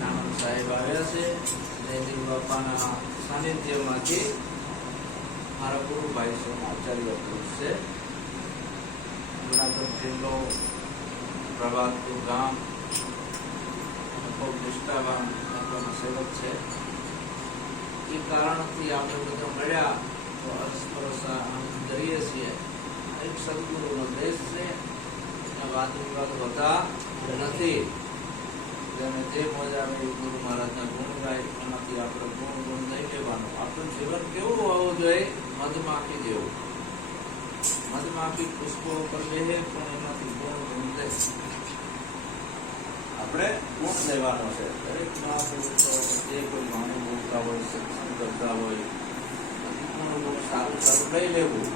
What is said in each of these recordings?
નાનંદ સાહેબ આવ્યા છે જયદેવ બાપાના સાનિધ્યમાંથી મારા ગુરુભાઈ છે આચાર્ય છે જુનાગઢ જિલ્લો પ્રભાતપુર ગામ નિષ્ઠાવાન મહત્વનો સેવક છે એ કારણથી આપણે બધા મળ્યા તો અરસપરસ આનંદ કરીએ છીએ. એક સદગુરુનો દેશ છે વાદ વિવાદ હોતા નથી જેને જે મજા આવે ગુરુ મહારાજના ગુણ ગાય, એમાંથી આપણે ગુણ ગુણ નહીં લેવાનું. આપણું જીવન કેવું હોવું જોઈએ? મધમાખી જેવું. મધમાખી પુષ્પો ઉપર લે પણ એમાંથી ગુણ ગુણ લે. આપણે ગુણ લેવાનો છે. દરેક મહાપુરુષો જે કોઈ વાણી બોલતા હોય સત્સંગ કરતા હોય સારું સારું લઈ લેવું.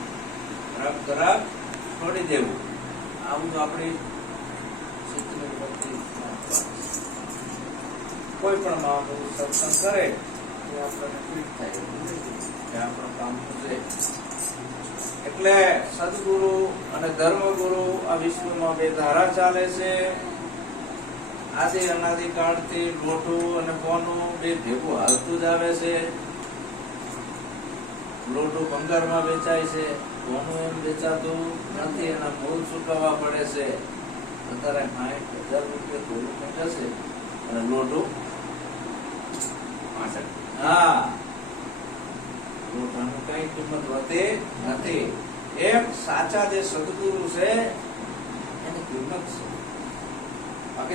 ખરાબ ખરાબ છોડી દેવું. આવું આપણી ભક્તિ કોઈ પણ મહાપુરુષ સત્સંગ કરે, એ આપણને ફીટ થાય કે આપણું કામ છે એટલે સદગુરુ અને ધર્મગુરુ આ વિશ્વમાં બે ધારા ચાલે છે. આદિ, અનાદિ કાળથી લોટું અને કોનું બે ભેગું હાલતું જ આવે છે. લોટું ભંગારમાં વેચાય છે કોનું એમ વેચાતું નથી, એના મૂળ ચૂકવવા પડે છે. અત્યારે સાઠ હજાર રૂપિયા ધોળું જશે અને લોટું હા. સાચા જે સદગુરુ છે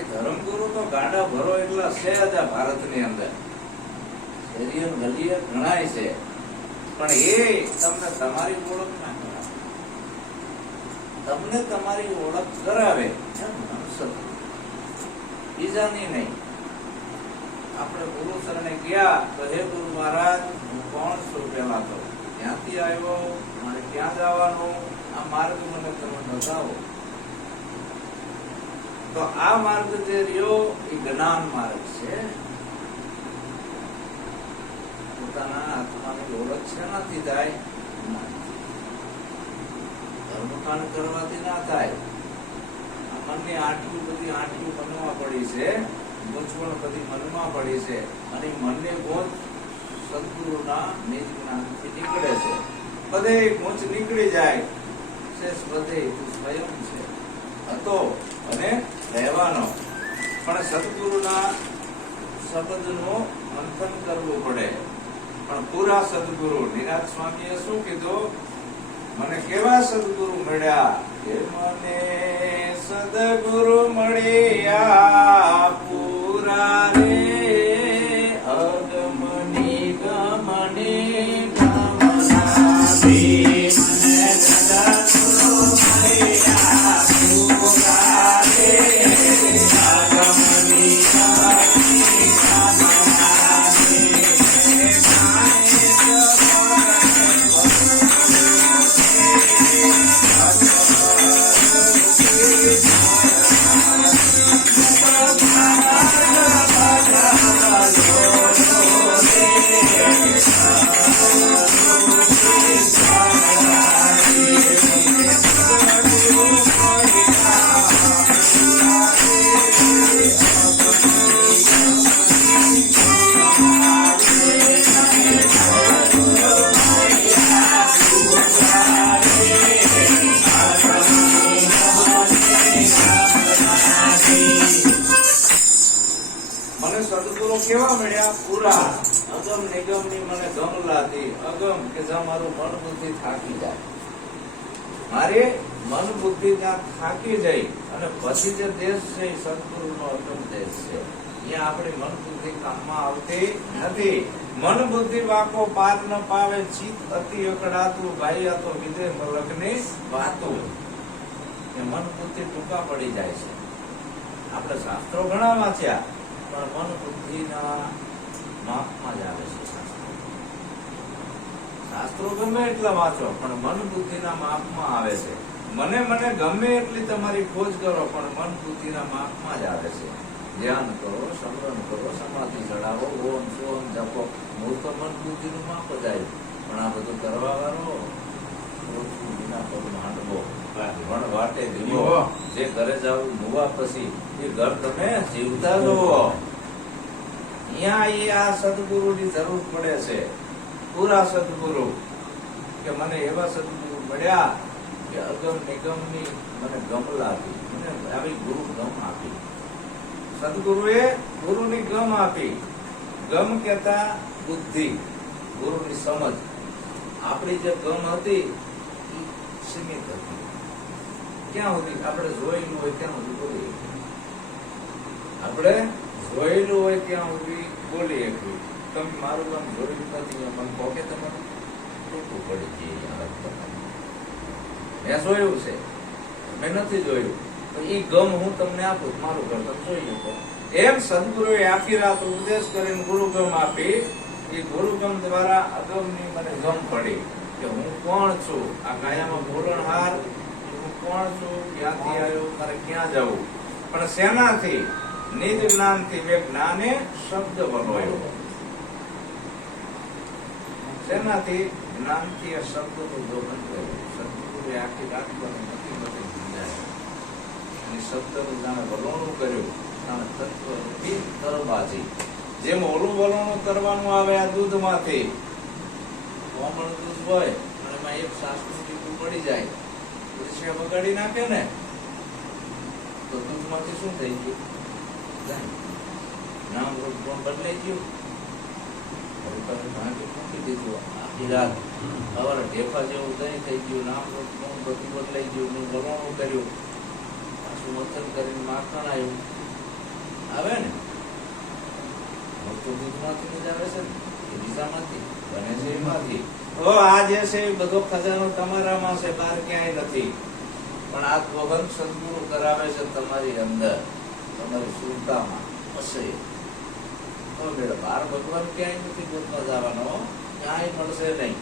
ધર્મગુરુ તો ગાડા ભરો એટલા છે જ આ અંદર. શેરીઓ ને ઘણાય છે. પણ એ તમને તમારી ઓળખ ના કરાવે. તમને તમારી ઓળખ કરાવે. બીજાની નહીં. આપણે ગુરુ શરણે ગયા તો હે ગુરુ મહારાજ, હું કોણ છું પેલા તો? ક્યાંથી આવ્યો? મારે ક્યાં જવાનું? આ માર્ગ મને તમે બતાવો. તો આ માર્ગ જે રહ્યો, એ જ્ઞાન માર્ગ છે. પોતાના આત્માની ઓળખ શેનાથી થાય? ધર્મકાંડ કરવાથી ના થાય. મનની આટલું બધી આટલું બનવા પડી છે. ગૂંચવણ બધી મનમાં પડી છે અને મનને ગોંચ સદગુરુના નિજ જ્ઞાનથી નીકળે છે. બધે ગૂંચ નીકળી જાય. છે તું સ્વયં છે. હતો અને રહેવાનો. પણ સદગુરુના શબ્દનું મંથન કરવું પડે. પણ પૂરા સદગુરુ નિરાજ સ્વામીએ શું કીધું? મને કેવા સદગુરુ મળ્યા? કે મને સદગુરુ મળ્યા પૂરા અગમ નિગમની મને ગમ લાતી અગમ કે જ્યાં મારું મન બુદ્ધિ થાકી જાય. મારે મન બુદ્ધિ ત્યાં થાકી જાય અને પછી જે દેશ છે એ સદગુરુ નો અગમ દેશ છે. અહીંયા આપણી મન બુદ્ધિ કામમાં આવતી નથી. મન બુદ્ધિ વાકો પાર ન પાવે ચિત અતિ અકડાતું ભાઈ તો વિદે મલકની વાતો. મન બુદ્ધિ ટૂંકા પડી જાય છે. આપણે શાસ્ત્રો ઘણા વાંચ્યા, પણ મન બુદ્ધિના માપમાં જ આવે છે શાસ્ત્રો. ગમે એટલા વાંચો પણ મન બુદ્ધિના માપમાં આવે છે. મને મને ગમે એટલી તમારી ખોજ કરો પણ મન બુદ્ધિના માપમાં જ આવે છે. ધ્યાન કરો સમરણ કરો સમાધિ ચડાવો ઓમ સોમ જપો. મૂળ તો મન બુદ્ધિનું માપ જ આવ્યું પણ આ બધું કરવા વાળો વિના પગ માંડવો. વણ વાટે દીવો જે ઘરે જાવ મુવા પછી એ ઘર તમે જીવતા જુઓ. અહીંયા એ આ સદગુરુની જરૂર પડે છે. પૂરા સદગુરુ કે મને એવા સદગુરુ મળ્યા કે અગમ નિગમની મને ગમ લાગી. મને આવી ગુરુ ગમ આપી. સદગુરુએ ગુરુની ગમ આપી. ગમ કહેતા બુદ્ધિ, ગુરુની સમજ. આપણી જે ગમ હતી એ સીમિત હતી. ક્યાં સુધી? આપણે જોયેલું હોય ત્યાં સુધી બોલીએ? આપણે જોયેલું હોય ત્યાં સુધી બોલી શકીએ તમે મારું કામ જોયું નથી મને કહો કે તમારું ટૂંકું પડી તમારી. મેં જોયું છે. મેં નથી જોયું. તો એ ગમ હું તમને આપું, મારું ઘર તમે જોઈ શકો. એમ સદગુરુએ આખી રાત ઉપદેશ કરીને ગુરુગમ આપી. એ ગુરુગમ દ્વારા અગમની મને ગમ પડી કે હું કોણ છું? આ કાયામાં બોલણહાર હું કોણ છું? ક્યાંથી આવ્યો? મારે ક્યાં જવું? પણ શેનાથી? નિજ જ્ઞાનથી મેં જ્ઞાને શબ્દ બનાવ્યો. શેનાથી? જ્ઞાનથી આ શબ્દનું દોહન કર્યું સદગુરુએ આખી રાત મને નથી નથી સમજાય. અને શબ્દનું જાણે વલોણું કર્યું. જાણે તત્વરૂપી તરબાજી. જેમ ઓલું વલોણું કરવાનું આવે આ દૂધમાંથી. કોમળ દૂધ હોય અને એમાં એક સાસનું ટીપું પડી જાય. તુલસી બગાડી નાખે ને? તો દૂધમાંથી શું થઈ ગયું. નામ રૂપ બદલાઈ ગયું? આવે છે ને? બીજામાંથી બને છે એમાંથી? આ જે છે એ બધો ખજાનો તમારામાં છે. બહાર ક્યાંય નથી. પણ આ વગન સદગુરુ કરાવે છે તમારી અંદર. તમારી સુરતામાં હશે. તો બાર ભગવાન ક્યાંય નથી ગોતવા જવાનો? ક્યાંય મળશે નહીં.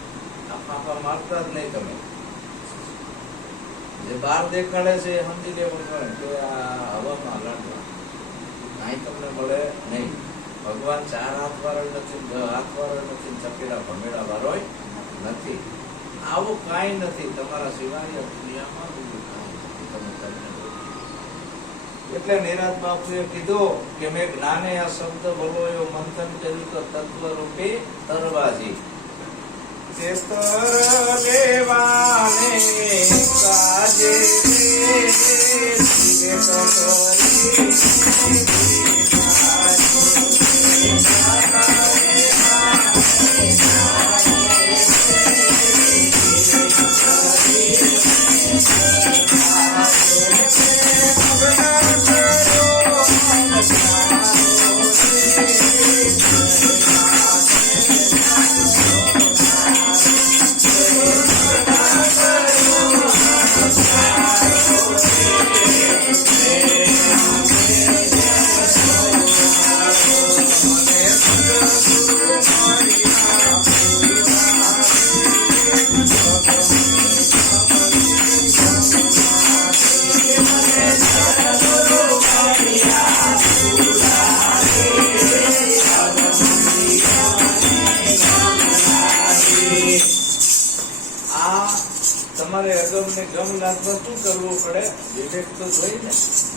આ ફાંફા મારતા જ નહીં તમે. જે બહાર દેખાડે છે સમજી લેવું પડે કે આ હવામાં લાડવા. કાંઈ તમને મળે નહીં. ભગવાન ચાર હાથ વાળો નથી હાથ વાળો નથી, ચકેડા ભમેડા વાળો નથી. આવું કાંઈ નથી. તમારા સિવાય દુનિયામાં બીજું કાંઈ નથી તમે તમને બોલો. એટલે નિરાજ બાપુએ કીધું કે મેં જ્ઞાને આ શબ્દ બોલોયો મંથન કર્યું તો તત્વ રૂપી તરવાજી લેવાને કાજે તમારે અગમને ગમ લાગવા શું કરવું પડે? વિવેક તો જોઈ ને.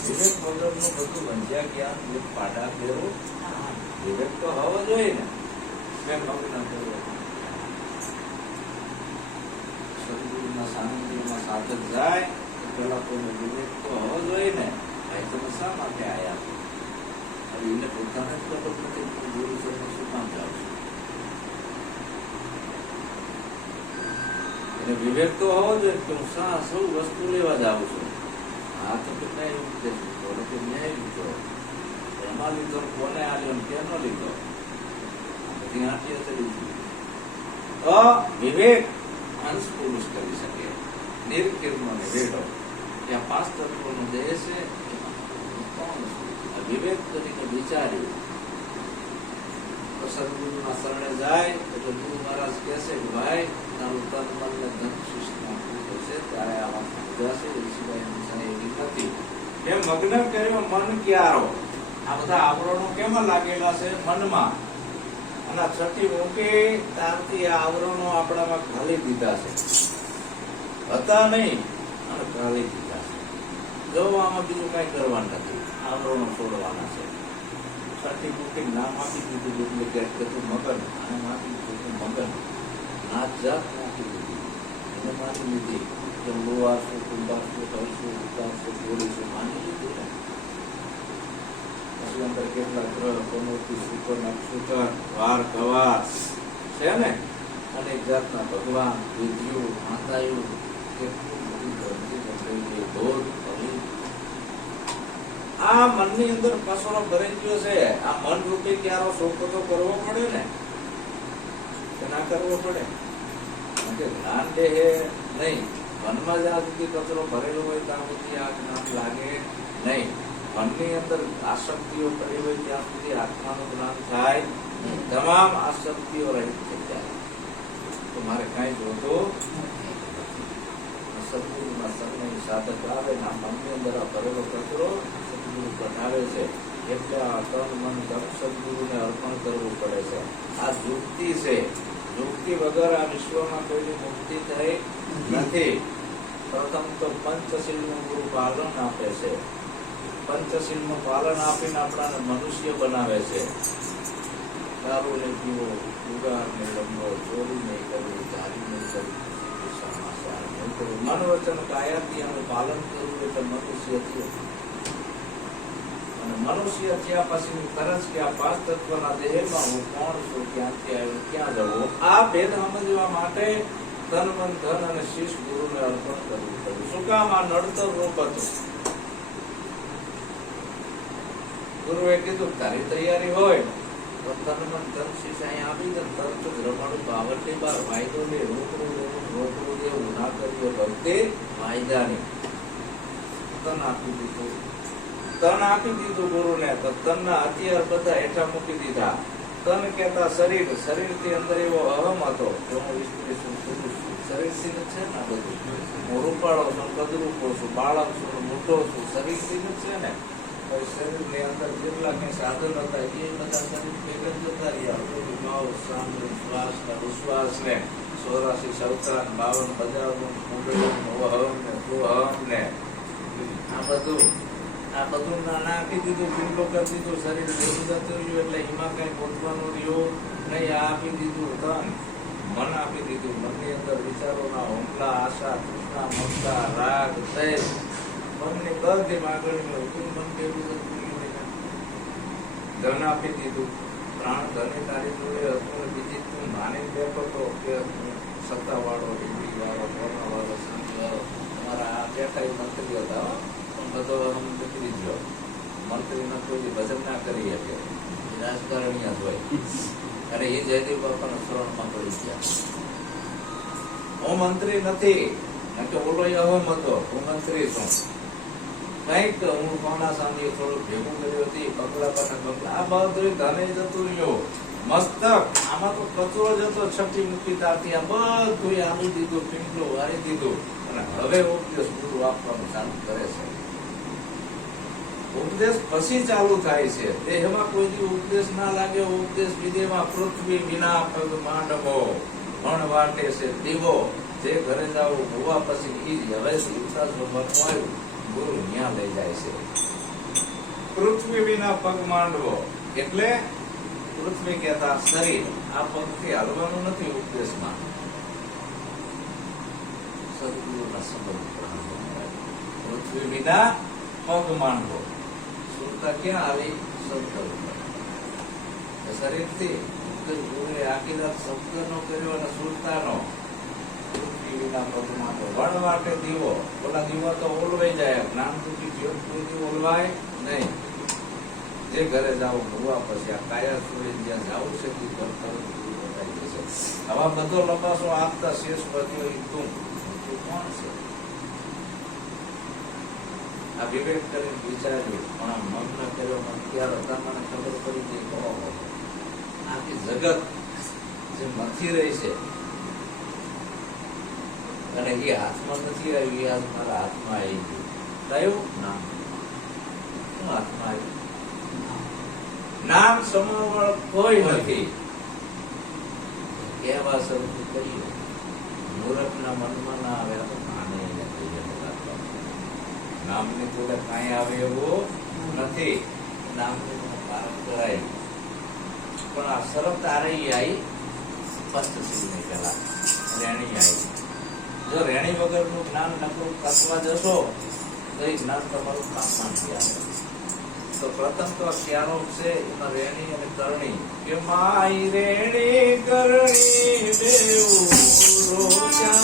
વિવેક વગરનું બધું વંજ્યા જ્ઞાન પાડા ફેરવું વિવેક તો હોવો જોઈએ ને. મેં મગ્ન કરવું સદગુરુના સાનિધ્યમાં સાધક જાય. તો પેલા કોઈનો વિવેક તો હોવો જોઈએ ને. ભાઈ, તમે શા માટે આવ્યા એને પોતાને જ ખબર નથી ગુરુ છે શું કામ જાવ છું વિવેક તો હોવો જોઈએ કે હું શા શું વસ્તુ લેવા જાઉં છું? આ તો કેટલા એવું કે કે ન્યાય લીધો. એમાં લીધો કોને આવ્યો ને કેનો લીધો? બધી આંટી હતી વિવેક અંશ પુરુષ કરી શકે. નિર્કિર્મ વિવેડો વેડો. ત્યાં પાંચ તત્વોનો દેહ છું. વિવેક તરીકે વિચાર્યું. તો સદગુરુના શરણે જાય, એટલે ગુરુ મહારાજ કહેશે કે, ભાઈ તારું તન, મન ને ધન શિષ્ટમાં પૂરું છે, ત્યારે આ વાત સમજાશે એ સિવાય સમજાય એવી નથી. એમ મગ્ન કર્યો મન ક્યારો? આ બધા આવરણો કેમાં લાગેલા છે મનમાં? અને છઠ્ઠી મૂકે ત્યારથી આ આવરણો આપણામાં ઘાલી દીધા છે. હતા નહીં અને ઘાલી દીધા છે. જો આમાં બીજું કઈ કરવાનું નથી, આવરણો છોડવાના છે. મૂકી નામ આપી દીધું એટલે કે તું મગન નામ આપી દીધું મગન. આ જાત નાખી દીધી. એને માની લીધી. કે લોહારશું ઉતાર છે ઉતારશું છે, માની લીધી ને પછી અંદર કેટલા ગ્રહ કમોતી શુકર નક્ષત્ર વાર કવાસ છે ને? અનેક જાતના ભગવાન વિધિઓ માતાઓ કેટલું બધું બંધાઈ ગઈ ભરી આ મનની અંદર કસરો ભરાઈ ગયો છે, આ મન રૂપી ક્યારો શોખ તો કરવો પડે ને? ના કરવો પડે? જ્ઞાન દેહે નહીં. મનમાં જ્યાં સુધી કચરો ભરેલો હોય ત્યાં સુધી આ જ્ઞાન લાગે નહીં. મનની અંદર આસક્તિઓ પડી હોય ત્યાં સુધી આત્માનું જ્ઞાન થાય તમામ આસક્તિઓ રહિત થઈ જાય. તો મારે કાંઈ જોતું સદગુરુના સન્માન સાધક આવે ના મનની અંદર આ ભરેલો કચરો સદગુરુ બનાવે છે એટલે આ તન મન ધન સદગુરુને અર્પણ કરવું પડે છે. આ યુક્તિ છે. યુક્તિ વગર આ વિશ્વમાં કોઈની મુક્તિ થઈ નથી. પ્રથમ તો પંચશીલનું ગુરુ પાલન આપે છે. પંચશીલનું પાલન આપીને આપણાને મનુષ્ય બનાવે છે. દારૂ ને પીવો ઉગાર ને રમવો ચોરી નહીં કરવી ધારી નહીં કરવી. મન વચન કાયાથી અમે પાલન કરવું એટલે મનુષ્ય થયો મનુષ્ય થયા પછી તરત કે આ પાંચ તત્વના દેહમાં હું કોણ છું ક્યાંથી આવ્યો ક્યાં જવો, આ ભેદ સમજવા માટે તન મન ધન અને શીશ ગુરુને અર્પણ કરવું પડ્યું. શું નડતર રૂપ હતું? ગુરુએ કીધું, તારી તૈયારી હોય તો તન મન ધન શીશ અહીંયા આપી દે તરત જ રમાડું બાવટની બાર, વાયદો ને રોકડું રોકડું દેવું ના કર્યો ભક્તિ, વાયદાની. તન આપી દીધું. તન આપી દીધું ગુરુને, તો તનના હથિયાર બધા હેઠા મૂકી દીધા. તન કહેતા શરીર, શરીરથી અંદર એવો અહમ હતો કે હું સ્ત્રી છું પુરુષ છું. છે ને બધું? હું રૂપાળો છું, કદરૂપો છું, બાળક છું મોટો છું. શરીરથી છે ને શરીર શરીરની અંદર જેટલા કઈ સાધન હતા, એ બધા શરીર ભેગા જતા રહ્યા. ભાવ સાંભળ શ્વાસ ને વિશ્વાસ ને સોરાશી સવતાન બાવન પંચાવન કુંડળીનું અહમ ને સોહમ ને આ બધું આ બધું નાખી દીધું પિંડો કરી દીધું, શરીર ભેગું જતું રહ્યું, એટલે એમાં કઈ ગોઠવાનું રહ્યું નહીં આપી દીધું ધન મન આપી દીધું, મનની અંદર વિચારોના હુમલા, આશા, તૃષ્ણા, મમતા, રાગ દ્વેષ મનની બધી માગણીઓ હતું, મન ભેગું જતું ધન આપી દીધું. પ્રાણ ધને તારી જોડે હતું, બીજી તું માની બેઠો હતો કે સત્તાવાળો ડિગ્રી વાળો કોરોના વાળો સંત વાળો તમારા આ બેઠા એ મંત્રી હતા હો. પણ બધો હું નીકળી ગયો મંત્રીનો કોઈ ભજન ના કરી શકે. રાજકારણીય હોય. અને એ જયદેવ બાપાના શરણમાં પડી ગયા. હું મંત્રી નથી. કે ઓલો અહમ હતો. હું મંત્રી છું. કંઈક હું કોના સામે થોડું ભેગું કર્યું હતી, પગલા પાના પગલા. આ બધું ધને જતું રહ્યો. મસ્તક. આમાં તો કચરો જતો છપી મૂકી તારથી આ બધું આલી દીધું પિંપલું વારી દીધું. અને હવે ઉપદેશ ગુરુ આપવાનું ચાલુ કરે છે. ઉપદેશ પછી ચાલુ થાય છે. દેહમાં કોઈ ઉપદેશ ના લાગે ઉપદેશ વિદેહમાં પૃથ્વી વિના પગ માંડવો. ભણ વાટે છે દીવો. જે ઘરે જાવ હોવા પછી ઈ હવે ઉતાર ભગવાન આવ્યું ગુરુ ન્યા લઈ જાય છે. પૃથ્વી વિના પગ માંડવો. એટલે પૃથ્વી કહેતા શરીર. આ પગથી હાલવાનું નથી ઉપદેશમાં. સદગુરુના સંબંધ. પૃથ્વી વિના પગ માંડવો. સુરતા ક્યાં આવી? શબ્દ શરીરથી ગુરુએ આખી રાત શબ્દનો કર્યો અને સુરતાનો. માંડવો વાટે દીવો. ઓલા દીવા તો ઓલવાઈ જાય. જ્ઞાન સુધી જ્યોત ઓલવાય નહીં. જે ઘરે જાવ ભરવા પછી આ કાયા છોડી જ્યાં જાવું છે તે કરતા આવા બધો લપાસો આપતા શેષ વધ્યો તું. તું કોણ છે? આ વિવેક કરીને વિચાર્યું, પણ આ મગ્ન કર્યો ક્યારે હતા મને ખબર પડી કે કહો આખી જગત જે મથી રહી છે, અને એ હાથમાં નથી આવ્યું એ હાથ મારા હાથમાં આવી ગયું. કયું? નામ. શું હાથમાં આવ્યું? નામ સમોવળ કોઈ નથી. કહેવા શરૂ કર્યું મૂરખના મનમાં ના આવે આ તો કાને એને કહીએ તો રાખવા. નામની જોડે કાંઈ આવે એવું નથી. નામની કરાય. પણ આ શરત તારી આવી પંચશીલની પેલા રેણી આવી જો રેણી વગરનું જ્ઞાન નકરું કસવા જશો, તો એ જ્ઞાન તમારું કામમાં નથી આવે. તો પ્રથમ તો અત્યારો છે, એમાં રેણી અને કરણી. કે માઈ રેણી, કરણી દેવું રોચા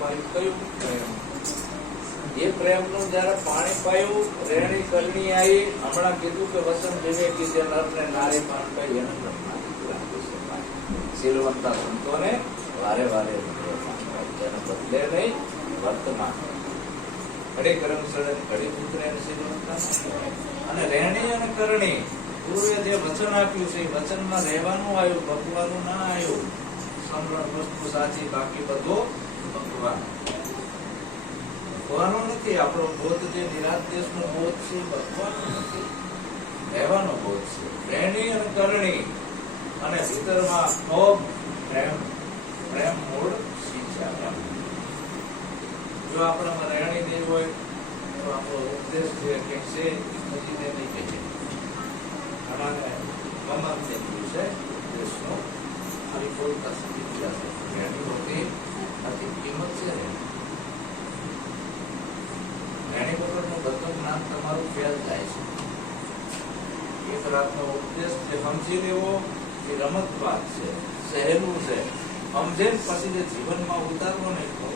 પાયું કયું એ પ્રેમનું જ્યારે પાણી પાયું, રેણી કરણી આવી હમણાં કીધું કે વસન વિવેકી જે નરને નારી પાન પાઈ એને. શીલવંતા સંતોને વારે વારે. જેને બદલે નહીં, વર્તમાન ઘડી કરમ સડે ઘડી પુત્ર શીલવંતા અને રહેણી અને કરણી, ગુરુએ જે વચન આપ્યું છે વચનમાં રહેવાનું આવ્યું ભગવાનું ના આવ્યું સમરણ વસ્તુ સાચી, બાકી બધું ભગવાન. નથી, આપણો બોધ જે નિરાત દેશનો બોધ છે ભગવાનો નથી. રહેવાનો બોધ છે. પ્રેમી અને કરણી અને ભીતરમાં ખૂબ પ્રેમ પ્રેમ મૂળ સિંચ્યા. જો આપણામાં રહેણી નહીં હોય, તો આપણો ઉપદેશ જે કંઈક છે, એ ખરીદે નહીં કહીએ અમારે કમર થઈ ગયું છે, ઉપદેશનો. આવી સમજી ગયા છે રહેણી હોતી નથી કિંમત છે ને રહેણી વગરનું નામ તમારું ફેલ થાય છે. એક રાતનો ઉપદેશ જે સમજી લેવો એ રમત વાત છે, સહેલું છે. સમજે પછી જે જીવનમાં ઉતારવો ને તો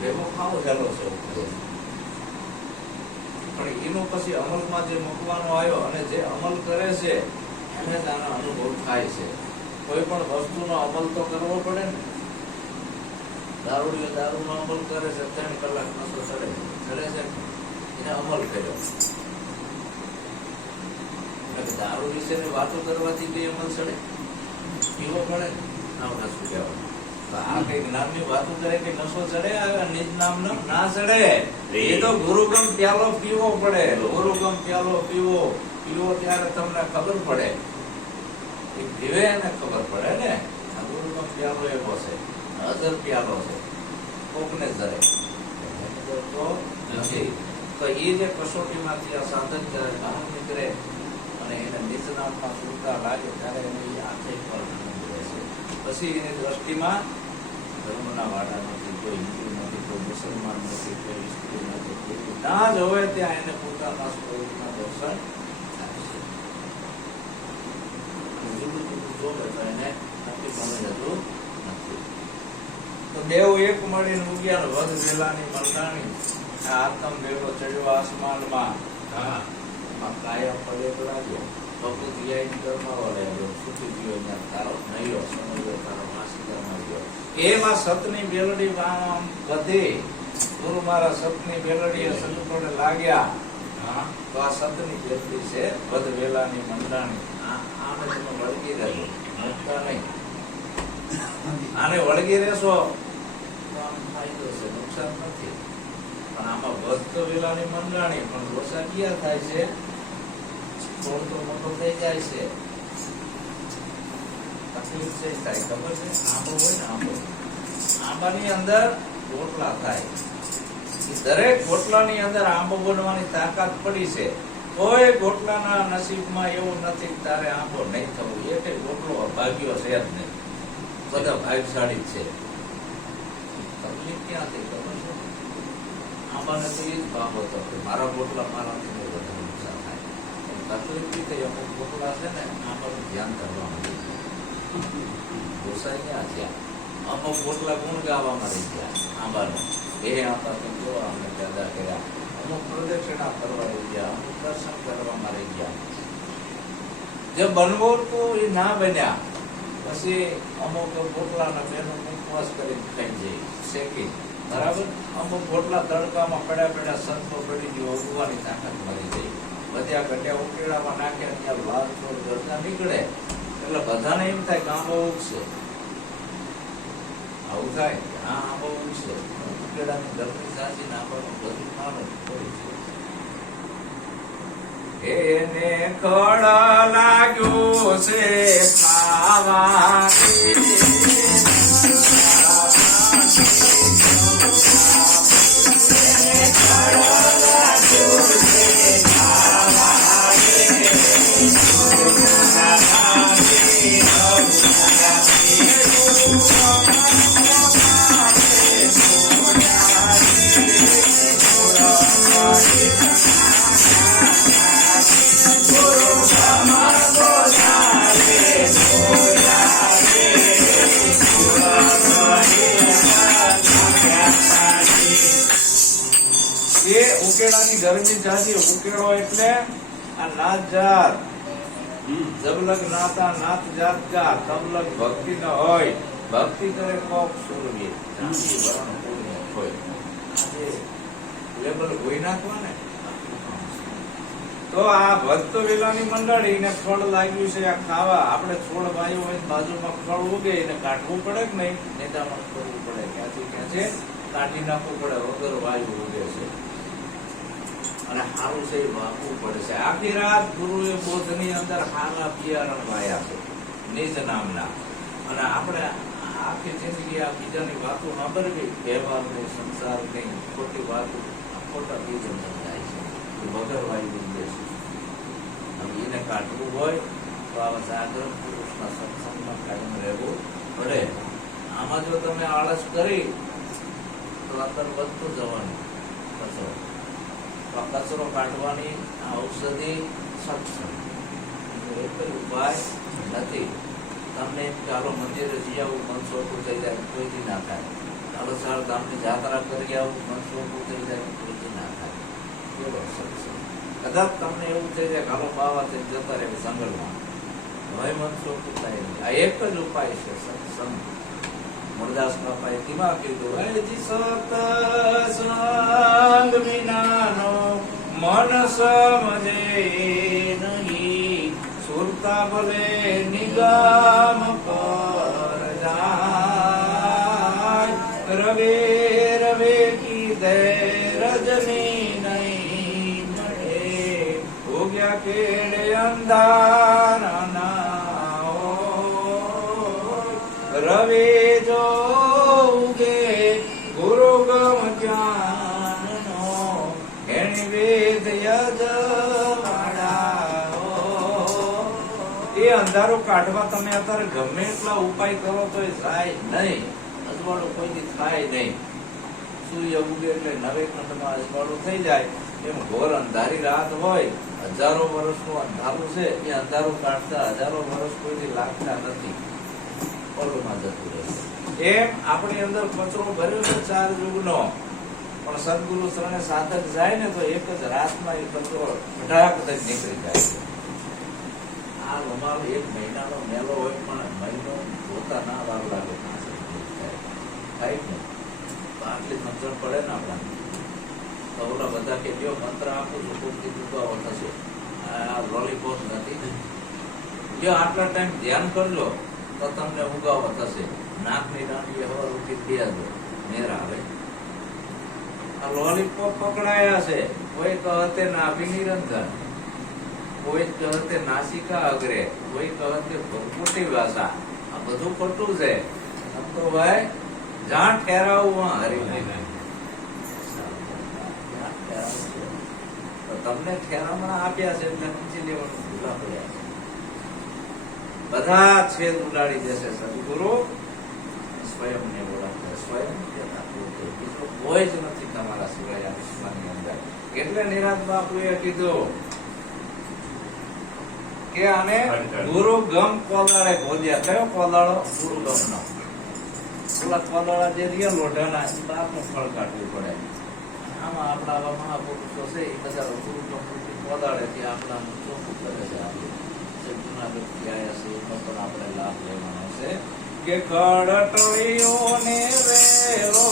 ભેગો ખાવો હેલો છે ઉપદેશ. પણ એનો પછી અમલમાં જે મૂકવાનો આવ્યો અને જે અમલ કરે છે, એને જ આનો અનુભવ થાય છે. કોઈ પણ વસ્તુનો અમલ તો કરવો પડે ને. દારૂડિયો દારૂનો અમલ કરે છે, ત્રણ કલાક નશો ચડે ચડે છે એને અમલ કર્યો. દારૂ વિશેની વાતો કરવાથી બી અમલ ચડે. પીવો પડે આપણે શું કહેવાય. નામનો ના ચડે. એ તો ગુરુગમ પ્યાલો પીવો પડે. ગુરુગમ પીવો. પીવો ત્યારે તમને ખબર પડે. એ પીવે એને ખબર પડે ને. ગુરુગમ પ્યાલો એવો છે. અજર પ્યાલો છે કોકને જરે તો નથી તો એ જે કસોટીમાંથી આ સાધન જ્યારે બહાર નીકળે અને એને નિજ સુરતા લાગે ત્યારે એને એ આંખે પર પછી એની દ્રષ્ટિમાં ધર્મના વાડા નથી કોઈ હિન્દુ નથી કોઈ મુસલમાન નથી કોઈ સ્ત્રી નથી ના જ હોય ત્યાં એને પોતાના સ્વરૂપના દર્શન થાય છે જોવે તો એને નક્કી સમજ હતું તો દેવ એક મળીને ઉગ્યા વધ વેલાની મરદાણી આતમ વેલો ચડ્યો આસમાનમાં. હા. કાયમ કાયા પડે લાગ્યો ભગવત યાઈ કરમાવા લાગ્યો છૂટી ગયો તારો નૈયો સમજો તારો માસી ગયો એમાં સતની બેલડી આમ વધે ગુરુ મારા સતની બેલડી સદુપડે લાગ્યા. હા. તો આ સતની બેલડી છે વધ વેલાની મંડાણી. આ આમ તમે વળગી રહેજો મૂકતા નહીં. આને વળગી રહેશો? તો આમ ફાયદો છે, નુકસાન નથી. પણ આમાં વધતો વેલાની મંડાણી પણ લોસા ક્યાં થાય છે? થોડો તો મોટો થઈ જાય છે. ખબર છે? આંબો હોય ને આંબો. આંબાની અંદર ગોટલા થાય. દરેક ગોટલાની અંદર આંબો બનવાની તાકાત પડી છે. કોઈ ગોટલાના નસીબમાં એવું નથી તારે આંબો નહીં થવું. એ કઈ ગોટલો અભાગ્યો છે જ નહીં. બધા ભાગશાળી છે. તકલીફ ક્યાં થઈ છે? તો એ જ ભાવ હતો મારા બોટલા મારાથી બહુ બધા નુકસાન થાય. તકલીફ બી થઈ અમુક બોટલા છે ને, આંબાનું ધ્યાન કરવા માંડી ગોસાઈ ક્યાં થયા અમુક બોટલા ગુણ ગાવા રહી ગયા, આંબાનું. એ આંબા તો જો અમે પેદા કર્યા. અમુક પ્રદક્ષિણા કરવા રહી ગયા, અમુક દર્શન કરવામાં રહી ગયા. જે બનવો હતું એ ના બન્યા. પછી અમુક બોટલાના બેનો ઉપવાસ કરીને ખાઈ જાય. શેકી. બરાબર? અમુક બોટલા તડકામાં પડ્યા પડ્યા સંતો પડી ગયો ઉગવાની તાકાત મળી જાય બધા ઘટ્યા ઉકેડામાં નાખે ત્યાં લાલ છોડ ગરજા નીકળે. એટલે બધાને એમ થાય કે આંબો ઉગશે આવું થાય આ આંબો ઉગશે ઉકેડાની ગરમી સાચી ને આંબાનું બધું નાનું પડી જાય. એને કળ લાગ્યો છે. એ ઉકેડાની ઉકેળો એટલે આ નાત જાત. જબલક નાતા નાત જાત કા તબલક ભક્તિ ન હોય. ભક્તિ કરે કોક સુરગે જાતિ વરણ પૂર્ણ હોય. લેબલ હોય નાખવા ને તો આ ભક્ત વેલાની મંડળી ને ફળ લાગ્યું છે આ ખાવા. આપણે છોડ વાયુ હોય બાજુમાં ફળ ઉગે એને કાઢવું પડે કે નહીં? નિદામણ કરવું પડે. ક્યાંથી? ક્યાં છે? કાઢી નાખવું પડે. વગર વાયુ ઉગે છે. અને સારું છે વાપવું પડે છે. આખી રાત ગુરુએ બોધની અંદર હારા પિયારણ વાયા છે. નિજ નામના. અને આપણે આખી જિંદગી આ બીજાની વાતો ન કરવી. વ્યવહારની સંસારની, ખોટી વાતો, આ ખોટા બીજ જાય છે. વગર વાયુ દેશે એને કાઢવું હોય તો આવા સાગર પુરુષના સત્સંગમાં કાયમ રહેવું પડે. આમાં જો તમે આળસ કરી, તો અંદર વધતું જવાનું. આ કચરો કાઢવાની ઔષધિ સક્ષમ. ઉપાય નથી. તમને ચાલો મંદિરે જઈ આવું મન સોખું થઈ જાય, કોઈથી ના થાય. ચાલો સર ધામની જાત્રા કરી આવું, મન સોખું થઈ જાય, કોઈથી ના થાય. કેવો સક્ષમ. કદાચ તમને એવું થઈ જાય કાલો બાવા થઈ જતા રહે જંગલમાં હવે મન સોખું થાય આ એક જ ઉપાય છે સત્સંગ મુરદાસ બાપાએ ધીમા કીધું હે જી સત્સંગ વિનાનો મન સમજે નહીં. સુરતા ભલે નિગમ પર જાય. રવે રવે કીધે, રજની નહીં મળે. હો ગયા કેડે અંધારા અંધારું કાઢવા તમે અત્યારે ગમે એટલા ઉપાય કરો તો એ થાય નહીં. અજવાળો કોઈથી થાય નહીં. સૂર્ય ઉગે એટલે નવે ખંડમાં અજવાળો થઈ જાય. એમ ઘોર અંધારી રાત હોય. હજારો વર્ષનું અંધારું છે. એ અંધારું કાઢતા હજારો વર્ષ કોઈથી લાગતા નથી. પલોમાં જતું રહે એમ આપણી અંદર કચરો ભર્યો છે ચાર યુગનો. પણ સદગુરુ શરણે સાધક જાય ને તો એક જ રાતમાં એ કચરો ઢાક થઈ નીકળી જાય છે. આ રૂમાલ એક મહિનાનો મેલો હોય પણ મહિનો ધોતા ના વાર લાગે. થાય આટલી સમજણ પડે ને આપણા તો ઓલા બધા કે જો મંત્ર આપું છું કોકથી દુખાવો થશે. આ લોલીપોપ નથી. જો આટલા ટાઈમ ધ્યાન કરજો, તો તમને ઉગાવો થશે. નાકની દાંડી હવા રૂપી થયા દો નેર આવે આ લોલીપોપ પકડાયા છે. કોઈ કહતે નાભી નિરંજન કોઈ કહતે નાસિકા અગ્રે કોઈ કહતે ભરપૂટી ભાષા આ બધું ખોટું છે. આમ તો ભાઈ જાણ ઠેરાવું હરી તમને ઠેરામણા આપ્યા છે એટલે સમજી લેવાનું ભૂલા પડ્યા છે. બધા છેદ ઉડાડી દેશે સદગુરુ. સ્વયં ને બોલાવે સ્વયં કોઈ જ નથી તમારા સિવાય આ એટલે નિરાત બાપુએ કીધું કે આને ગુરુ ગમ કોદાળે ભોજ્યા. કયો કોદાળો ગુરુ ગમનો. પેલા કોદાળા જે રહ્યા લોઢાના એ બાપનું ફળ કાઢવું પડે. આમાં આપણા આવા મહાપુરુષો છે એ બધા ગુરુ ગમથી કોદાળેથી આપણાનું ચોખ્ખું કરે છે આપણું. જે આવ્યા છે એનો પણ આપણે લાભ લેવાનો છે. કે કડટળીઓને વેલો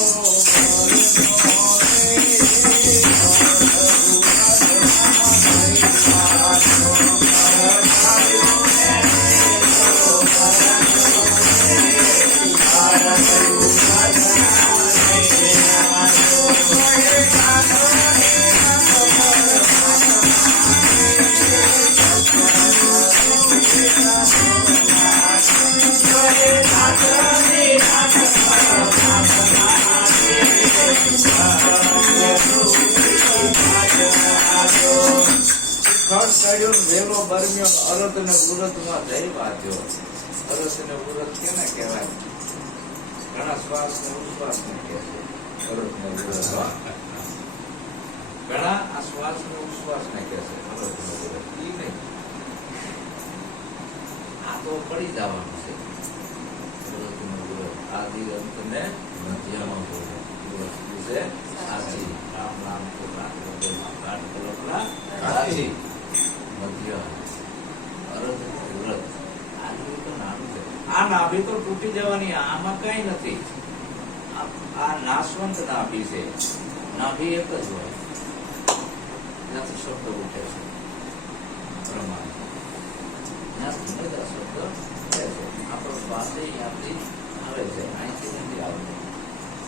ઘણા આ શ્વાસ ને ઉશ્વાસ ને કહે અરત ને ઉરત. ઈ નહીં. આ તો પડી જવાનું છે. અરત છે સાચી રામ રામ તો વગેરે કાટ મધ્ય અરત વ્રત આનું તો નાનું છે આ નાભી તો તૂટી જવાની, આમાં કઈ નથી. આ- નાશવંત નાભી છે. નાભી એક જ હોય. એનાથી શબ્દ ઉઠે છે. પ્રમાણ. આપણો સ્વાસ્થ્ય ત્યાંથી આવે છે. અહીંથી નથી આવતો.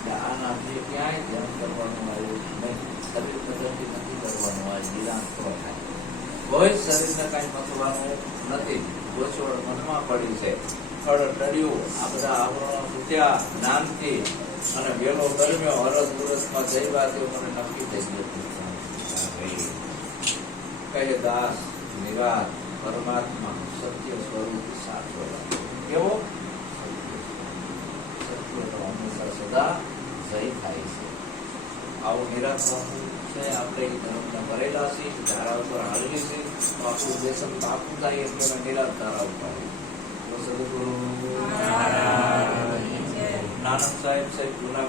એટલે આ નાભી ક્યાંય ધ્યાન કરવાનું આવ્યું નહીં શરીર પદ્ધતિ નથી કરવાનું આ નિરાંત થાય શરીરને કાંઈ મથવાનું નથી. ગોચવણ મનમાં પડી છે. ખડ ટળ્યું આ બધા આવરણો તૂટ્યા જ્ઞાનથી અને વેલો દરમ્યો હરસ ઉરસમાં જઈ મને નક્કી થઈ ગયું કહે દાસ નિરાત પરમાત્મા, સત્ય સ્વરૂપ સાચો કેવો? સત્ય સદા જય થાય છે. આવું નિરાકરણ છે, આપણે ધર્મના ભરેલા છીએ, ધારા ઉપર હાલીએ છીએ, તો આપણું વ્યસન પાકું થાય એટલે અમે નિરાશ ધારા ઉપર નાનક સાહેબ સાહેબ જુના